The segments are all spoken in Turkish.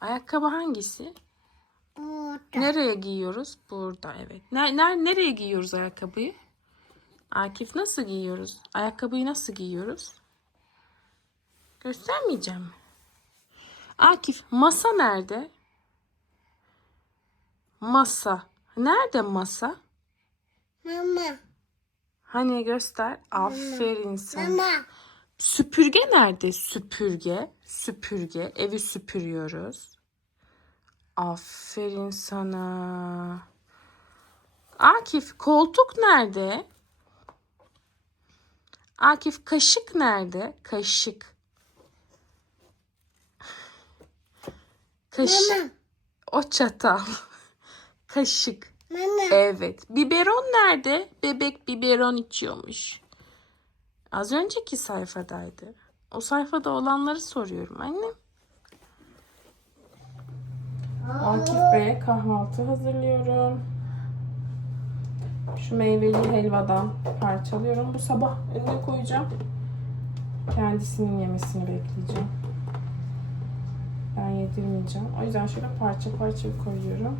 Ayakkabı hangisi? Burada. Nereye giyiyoruz? Burada evet. Ne, ner- nereye giyiyoruz ayakkabıyı? Akif nasıl giyiyoruz? Ayakkabıyı nasıl giyiyoruz? Göstermeyeceğim? Akif masa nerede? Masa. Nerede masa? Mama. Hani göster. Aferin sana. Mama. Süpürge nerede? Süpürge. Süpürge. Evi süpürüyoruz. Aferin sana. Akif koltuk nerede? Akif kaşık nerede? Kaşık. Kaşık. Mama. O çatal. Kaşık. Mama. Evet. Biberon nerede? Bebek biberon içiyormuş. Az önceki sayfadaydı. O sayfada olanları soruyorum. Akif Bey'e kahvaltı hazırlıyorum. Şu meyveli helvadan parçalıyorum. Bu sabah önüne koyacağım. Kendisinin yemesini bekleyeceğim. Ben yedirmeyeceğim. O yüzden şöyle parça parça koyuyorum.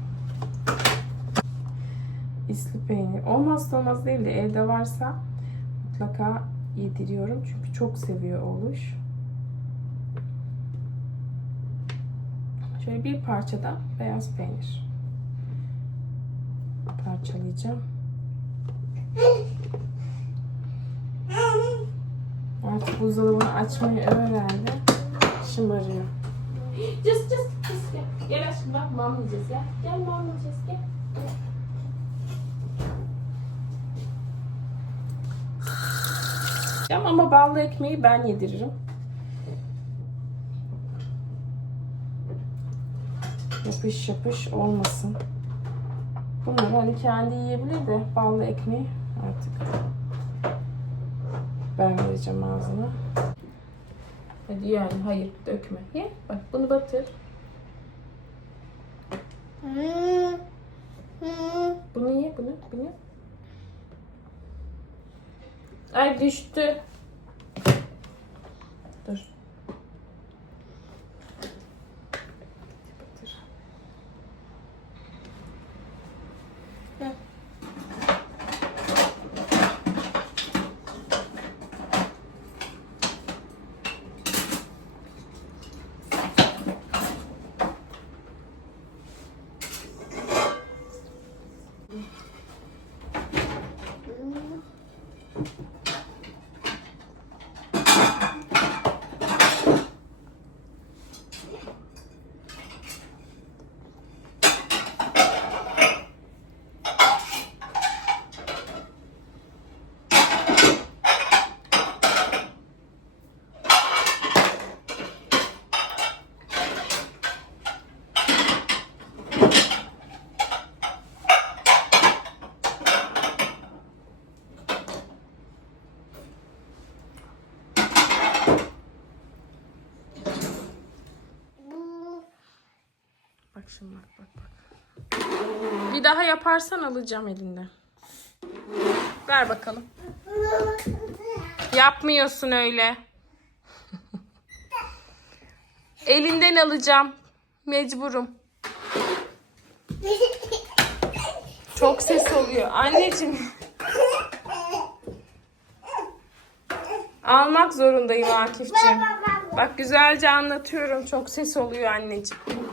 İsli peynir. Olmazsa olmaz değil de evde varsa mutlaka yediriyorum. Çünkü çok seviyor oğluş. Şöyle bir parça da beyaz peynir. Parçalayacağım. Artık buzdolabını açmayı öğrendi. Şımarıyor. Cız cız cız gel. Gel aşkım bak mam yiyeceğiz gel. Gel gel. Gel. Yiyeceğim Ama ballı ekmeği ben yediririm. Yapış yapış olmasın. Bunları hani kendi yiyebilir de ballı ekmeği artık ben vereceğim ağzına. Hadi yani hayır dökme. Ye bak bunu batır. Hmm. Hmm. Bunu ye bunu bunu. Ay düştü. Şimdi bak bak bak. Bir daha yaparsan alacağım elinden. Ver bakalım. Yapmıyorsun öyle. Elinden alacağım. Mecburum. Çok ses oluyor. Anneciğim. Almak zorundayım Akif'ciğim. Bak güzelce anlatıyorum. Çok ses oluyor anneciğim.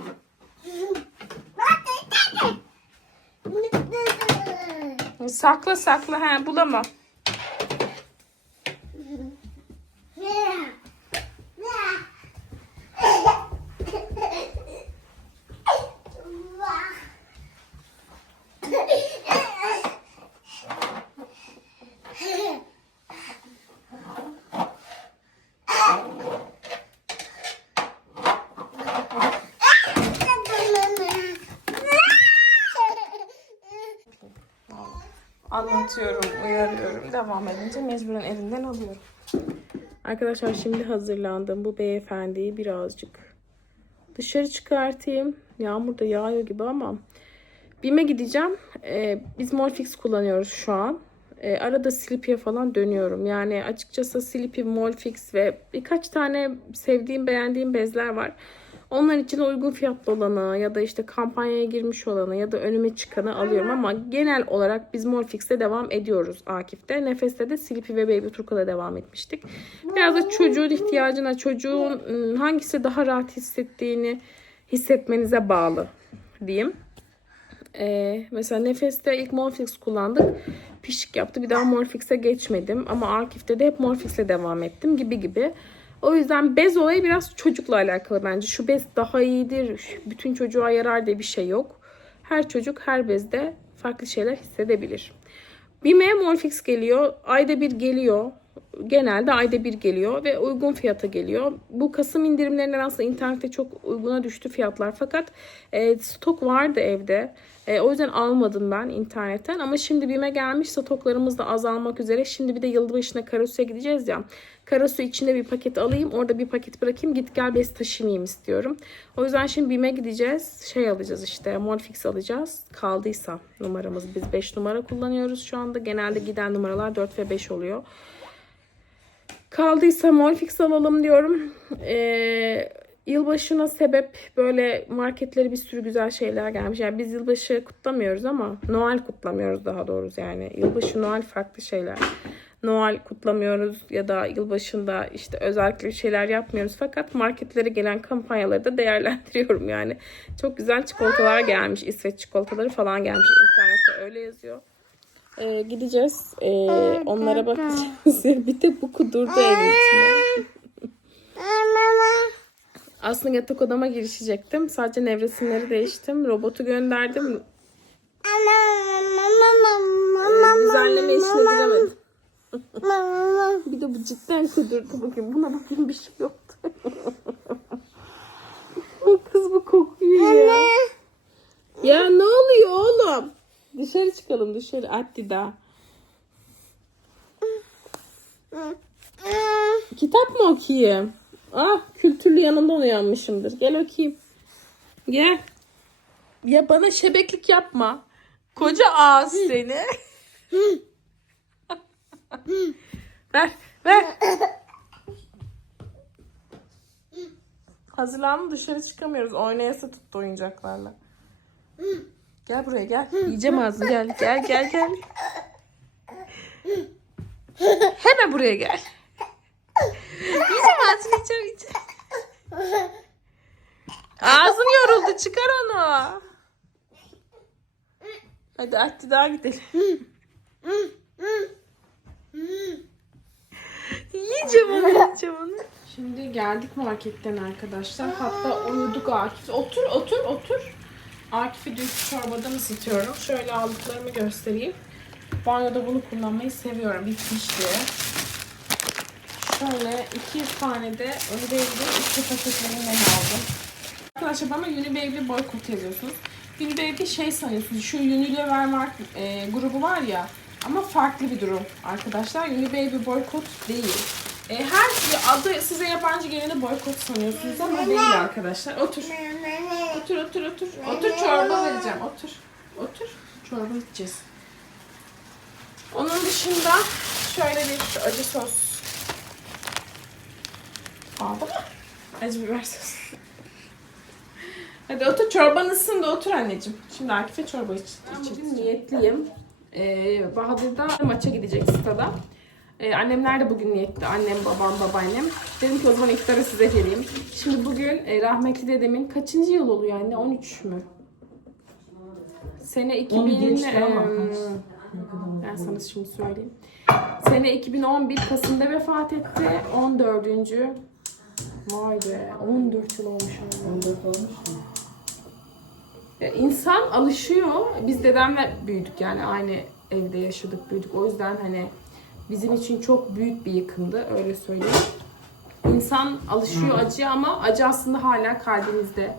Sakla sakla ha bulamam. Anlatıyorum, uyarıyorum. Devam edince mecburen elinden alıyorum. Arkadaşlar şimdi hazırlandım. Bu beyefendiyi birazcık dışarı çıkartayım. Yağmur da yağıyor gibi ama BİM'e gideceğim. Ee, biz Molfix kullanıyoruz şu an. Ee, arada Sleepy'e falan dönüyorum. Yani açıkçası Sleepy, Molfix ve birkaç tane sevdiğim, beğendiğim bezler var. Onlar için uygun fiyatlı olanı ya da işte kampanyaya girmiş olanı ya da önüme çıkanı alıyorum ama genel olarak biz Morfix'e devam ediyoruz Akif'te. Nefes'te de Sleepy ve Baby Turka'da devam etmiştik. Biraz da çocuğun ihtiyacına, çocuğun ım, hangisi daha rahat hissettiğini hissetmenize bağlı diyeyim. Ee, mesela Nefes'te ilk Morphix kullandık. Pişik yaptı. Bir daha Morphix'e geçmedim. Ama Akif'te de hep Morphix'le devam ettim gibi gibi. O yüzden bez olayı biraz çocukla alakalı bence. Şu bez daha iyidir, bütün çocuğa yarar diye bir şey yok. Her çocuk her bezde farklı şeyler hissedebilir. Bime Morphix geliyor. Ayda bir geliyor. Genelde ayda bir geliyor ve uygun fiyata geliyor. Bu Kasım indirimlerinden aslında internette çok uyguna düştü fiyatlar. Fakat e, stok vardı evde. E, o yüzden almadım ben internetten. Ama şimdi Bime gelmiş stoklarımız da azalmak üzere. Şimdi bir de yılbaşına Karasu'ya gideceğiz ya. Karasu içinde bir paket alayım. Orada bir paket bırakayım. Git gel bez taşımayayım istiyorum. O yüzden şimdi Bime gideceğiz. Şey alacağız işte. Morfix alacağız. Kaldıysa numaramız. Biz 5 numara kullanıyoruz şu anda. Genelde giden numaralar 4 ve 5 oluyor. Kaldıysa Morfix alalım diyorum. Ee, yılbaşına sebep böyle marketlere bir sürü güzel şeyler gelmiş. Yani biz yılbaşı kutlamıyoruz ama Noel kutlamıyoruz daha doğrusu yani. Yılbaşı Noel farklı şeyler. Noel kutlamıyoruz ya da yılbaşında işte özellikle şeyler yapmıyoruz. Fakat marketlere gelen kampanyaları da değerlendiriyorum yani. Çok güzel çikolatalar gelmiş. İsveç çikolataları falan gelmiş. İnternette öyle yazıyor. Ee, gideceğiz. Ee, onlara bakacağız. bir de bu kudurdu evin içinde. Aslında yatak odama girişecektim. Sadece nevresimleri değiştim. Robotu gönderdim. Ee, düzenleme işine giremedim. Bir de bu cidden kudurdu bugün. Buna bugün bir şey yoktu. bu kız bu kokuyor ya. Ya ne oluyor oğlum? Dışarı çıkalım dışarı. Hadi daha. Kitap mı okuyayım? Ah kültürlü yanından uyanmışımdır. Gel okuyayım. Gel. Ya bana şebeklik yapma. Koca ağız seni. ver, ver. Hazırlandım dışarı çıkamıyoruz. Oynayası tuttu oyuncaklarla. Gel buraya gel. Yiyeceğim ağzını gel. Gel gel gel. Hemen buraya gel. Yiyeceğim ağzını yiyeceğim yiyeceğim. Ağzım yoruldu çıkar onu. Hadi hadi daha gidelim. Yiyeceğim onu yiyeceğim onu. Şimdi geldik marketten arkadaşlar. Hatta uyuduk Akif. Otur otur otur. Akif'i dünkü çorbadan ısıtıyorum. Şöyle aldıklarımı göstereyim. Banyoda bunu kullanmayı seviyorum. Bitmiş diye. Şöyle 200 tane de Unibaby'de iki paketlerinden aldım. Arkadaşlar bana Unibaby boykot yazıyorsunuz. Unibaby şey sanıyorsunuz. Şu Unilever e, grubu var ya. Ama farklı bir durum arkadaşlar. Unibaby boykot değil. E, her adı size yabancı geleni boykot sanıyorsunuz ama değil arkadaşlar. Otur. Otur otur otur. Otur çorba vereceğim. Otur. Otur. Çorba içeceğiz. Onun dışında şöyle bir acı sos. Aldım. Acı biber sos. Hadi otur çorban ısın da otur anneciğim. Şimdi Akif'e çorba iç. Ben bugün niyetliyim. Ee, Bahadır da maça gidecek stada. Ee, annemler de bugün niyetli. Annem, babam, babaannem. Dedim ki o zaman iftara size geleyim. Şimdi bugün e, rahmetli dedemin kaçıncı yıl oluyor anne? 13 mü? Sene 2000... Onu geçti ama. em, ben sana şimdi söyleyeyim. Sene 2011 Kasım'da vefat etti. 14. Vay be 14 yıl olmuş. ama. 14 olmuş mu? Ya İnsan alışıyor. Biz dedemle büyüdük yani aynı evde yaşadık büyüdük. O yüzden hani bizim için çok büyük bir yıkımdı öyle söyleyeyim. İnsan alışıyor acıya ama acı aslında hala kalbinizde.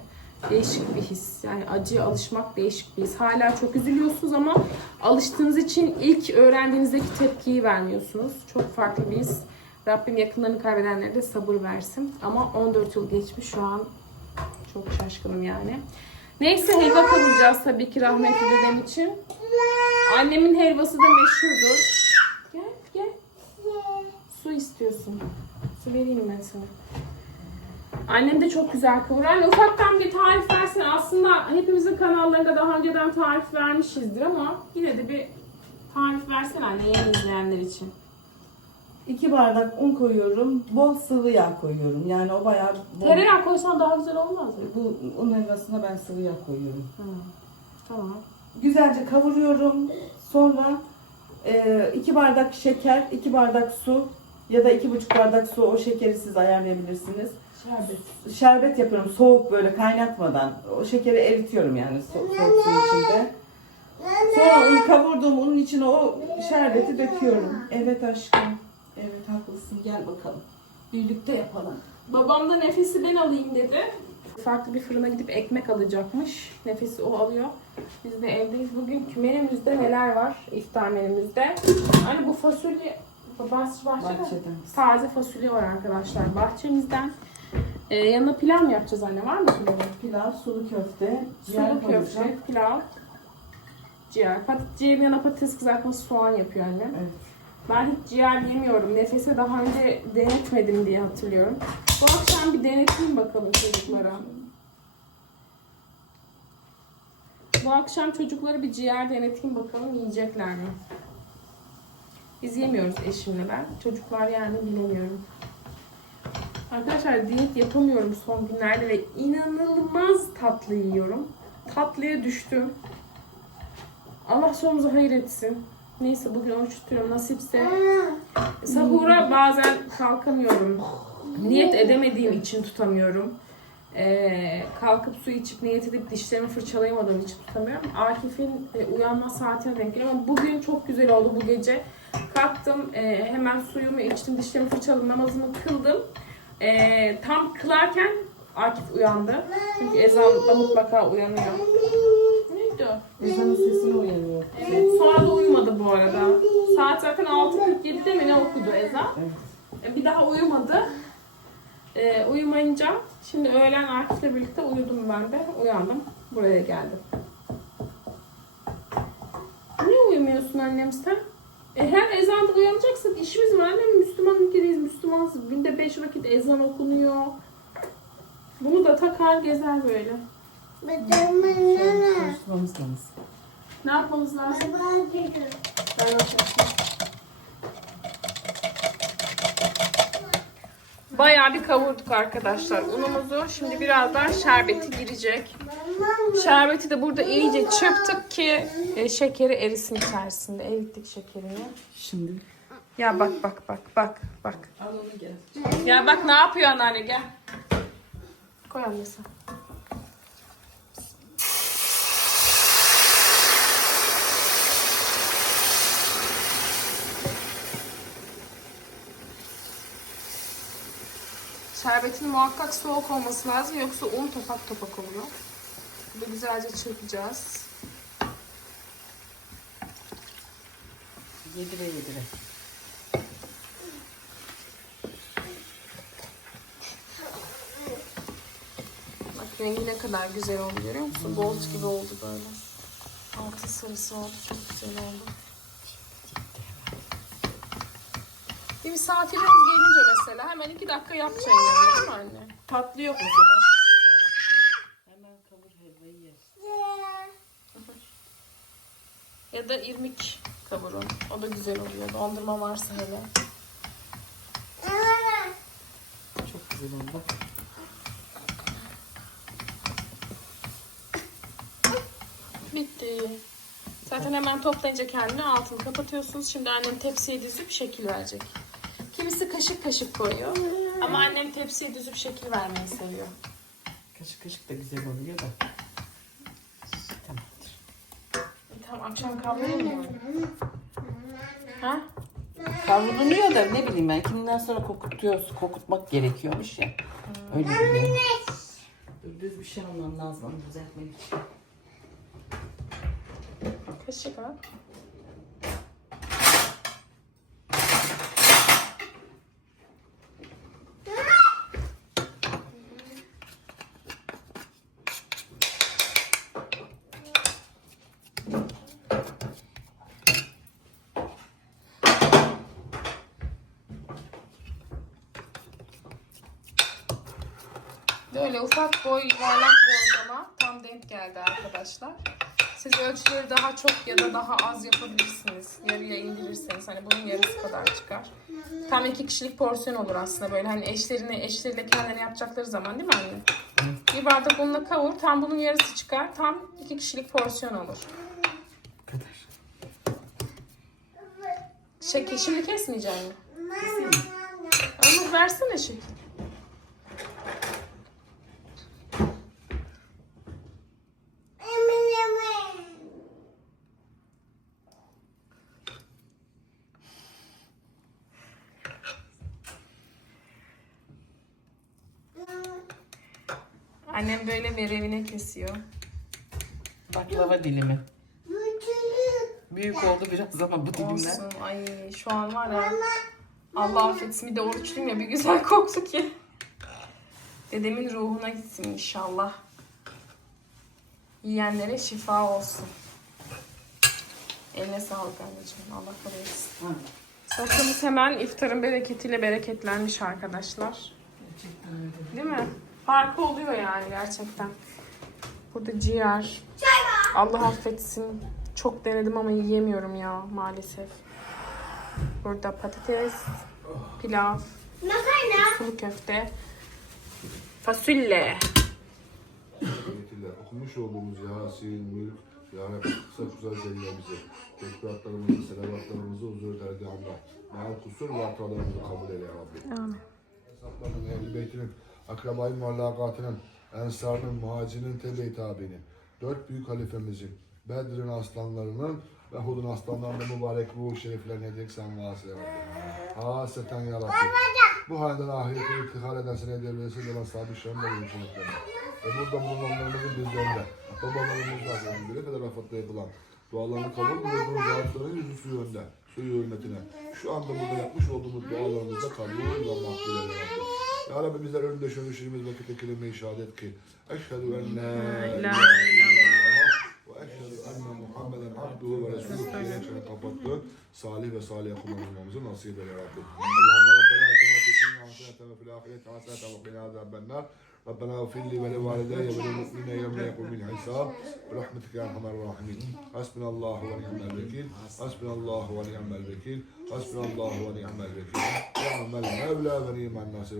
Değişik bir his. Yani acıya alışmak değişik bir his. Hala çok üzülüyorsunuz ama alıştığınız için ilk öğrendiğinizdeki tepkiyi vermiyorsunuz. Çok farklı bir his. Rabbim yakınlarını kaybedenlere de sabır versin. Ama 14 yıl geçmiş şu an çok şaşkınım yani. Neyse helva kavuracağız tabii ki rahmetli dedem için. Annemin helvası da meşhurdur. İstiyorsun. Su vereyim ben sana. Annem de çok güzel kıvırır. Anne ufaktan bir tarif versene. Aslında hepimizin kanallarında daha önceden tarif vermişizdir ama yine de bir tarif versene anne yeni izleyenler için. 2 bardak un koyuyorum. Bol sıvı yağ koyuyorum. Yani o bayağı bol. Tereyağı koysan daha güzel olmaz mı? Bu un helvasına ben sıvı yağ koyuyorum. Hı. Tamam. Güzelce kavuruyorum. Sonra 2 bardak şeker, 2 bardak su ya da iki buçuk bardak su o şekeri siz ayarlayabilirsiniz. Şerbet. Şerbet yapıyorum soğuk böyle kaynatmadan. O şekeri eritiyorum yani so- soğuk suyun içinde. Sonra un kavurduğum unun içine o şerbeti döküyorum. Evet aşkım. Evet haklısın. Gel bakalım. Birlikte yapalım. Babam da nefesi ben alayım dedi. Farklı bir fırına gidip ekmek alacakmış. Nefesi o alıyor. Biz de evdeyiz. Bugünkü menümüzde neler var? İftar menümüzde. Hani bu fasulye bahçe, bahçede. Bahçeden. Taze fasulye var arkadaşlar bahçemizden. Ee, yanına pilav mı yapacağız anne? Var mı pilavı? Pilav, sulu köfte, ciğer Sulu köfte, pilav, ciğer. Pat ciğerin yanına patates kızartması soğan yapıyor annem. Evet. Ben hiç ciğer yemiyorum. Nefese daha önce denetmedim diye hatırlıyorum. Bu akşam bir deneteyim bakalım çocuklara. Bu akşam çocuklara bir ciğer deneteyim bakalım yiyecekler mi? Biz yemiyoruz eşimle ben. Çocuklar yani bilemiyorum. Arkadaşlar diyet yapamıyorum son günlerde ve inanılmaz tatlı yiyorum. Tatlıya düştüm. Allah sonumuzu hayır etsin. Neyse bugün oruç tutuyorum nasipse. Sahura bazen kalkamıyorum. Niyet edemediğim için tutamıyorum. Ee, kalkıp su içip niyet edip dişlerimi fırçalayamadığım için tutamıyorum. Akif'in e, uyanma saatine denk geliyor ama bugün çok güzel oldu bu gece. Kalktım e, hemen suyumu içtim dişlerimi fırçaladım namazımı kıldım. E, tam kılarken Akif uyandı. Çünkü ezanda mutlaka uyanıyor. Neydi o? Ezanın sesine uyanıyor. Evet, sonra da uyumadı bu arada. Saat zaten 6.47'de mi ne okudu Ezan? Evet. E, Bir daha uyumadı. E, uyumayınca şimdi öğlen Akif'le birlikte uyudum ben de. Uyandım. Buraya geldim. Niye uyumuyorsun annem sen? E, her ezanda uyanacaksın. İşimiz var annem. Müslüman ülkedeyiz. Müslümanız. Günde 5 vakit ezan okunuyor. Bunu da takar gezer böyle. Konuşmamız lazım. Ne yapmamız lazım? Ben yapayım. Bayağı bir kavurduk arkadaşlar unumuzu. Şimdi birazdan şerbeti girecek. Şerbeti de burada iyice çırptık ki e, şekeri erisin içerisinde. Erittik şekerini. Şimdi Ya bak bak bak bak bak. al onu gel. Ya bak ne yapıyor anneanne gel. Koy annesi. Şerbetin muhakkak soğuk olması lazım yoksa un topak topak oluyor. Bunu güzelce çırpacağız. Yedire yedire. Bak rengi ne kadar güzel oldu görüyor musun? Gold gibi oldu böyle. Altı sarısı oldu. Çok güzel oldu. Misafirimiz gelince mesela hemen iki dakika yapacaksın yani değil mi anne? Tatlı yok mesela. Hemen kavur helvayı yer. Ya da irmik kavurun. O da güzel oluyor. Dondurma varsa hele. Çok güzel oldu. Bitti. Zaten hemen toplayınca kendini altını kapatıyorsunuz. Şimdi annem tepsiye dizip şekil verecek. Kimisi kaşık kaşık koyuyor. Ama annem tepsiye düzüp şekil vermeyi seviyor. Kaşık kaşık da güzel oluyor da. Tamamdır. Tamam akşam mi? Ha? Kavruluyor da ne bileyim ben kimden sonra kokutuyor, kokutmak gerekiyormuş ya. Öyle biliyorum. Dur, Düz bir şey almam lazım onu düzeltmek için. Kaşık al. Şöyle ufak boy yuvarlak bordoma tam denk geldi arkadaşlar. Siz ölçüleri daha çok ya da daha az yapabilirsiniz. Yarıya indirirseniz hani bunun yarısı kadar çıkar. Tam iki kişilik porsiyon olur aslında böyle hani eşlerini eşleriyle kendileri yapacakları zaman değil mi anne? Bir bardak unla kavur tam bunun yarısı çıkar. Tam iki kişilik porsiyon olur. Kadar. Şekil şimdi kesmeyeceğim mi? Ama versene şekil. Annem böyle verevine kesiyor. Baklava dilimi. Büyük oldu biraz ama bu dilimler. Olsun. Ay şu an var ya. Allah affetsin bir de oruçluyum ya bir güzel koktu ki. Dedemin ruhuna gitsin inşallah. Yiyenlere şifa olsun. Eline sağlık anneciğim. Allah kabul etsin. Hı. Soframız hemen iftarın bereketiyle bereketlenmiş arkadaşlar. Gerçekten öyle. Değil mi? Farkı oluyor yani gerçekten. Burada ciğer. Allah affetsin. Çok denedim ama yiyemiyorum ya maalesef. Burada patates, pilav, sulu köfte, fasulye. Okumuş olduğumuz Yasin, Mülk, Ya Rabbi kısa güzel zeyle bize. Tekbiratlarımızı, selavatlarımızı huzur dergahında. Meal kusur ve hatalarımızı kabul eyle ya Rabbi. Amin. Esnaflarının, ehl beytinin, akrabayı muallakatının, ensarının, muhacirinin, tebe tabinin, dört büyük halifemizin, Bedir'in aslanlarının ve Hud'un aslanlarının mübarek bu şeriflerine edeceksen vasıl Rabbi. Haseten ya Rabbi. Bu halden ahirete irtihal eden sene devresi gelen sahibi şerifler yumuşuluklarına. Ve burada bulunanlarımızın bizlerinde, babalarımız var, bir kadar afatla yapılan dualarını kabul buyurduğun zatların yüzü suyu önde, suyu hürmetine. Şu anda burada yapmış olduğumuz dualarımızda kabul ve mahvul eyle ya Rabbi. Ya Rabbi bizler önünde şunu düşürümüz vakitte kelime-i şehadet ki. Eşhedü en la ilahe illallah ve eşhedü enne Muhammeden abduhu ve resulü diye çene kapattın. Salih ve salih kullanılmamızı nasip eyle ya Rabbi. Allahümme Rabbena etena fi dünya haseneten ve fil ahireti haseneten ve qina azabennar. ربنا اغفر لي ولوالدي وللمؤمنين يوم يقوم الحساب برحمتك يا ارحم الراحمين حسبنا الله ونعم الوكيل حسبنا الله ونعم الوكيل حسبنا الله ونعم الوكيل نعم المولى ونعم الناصر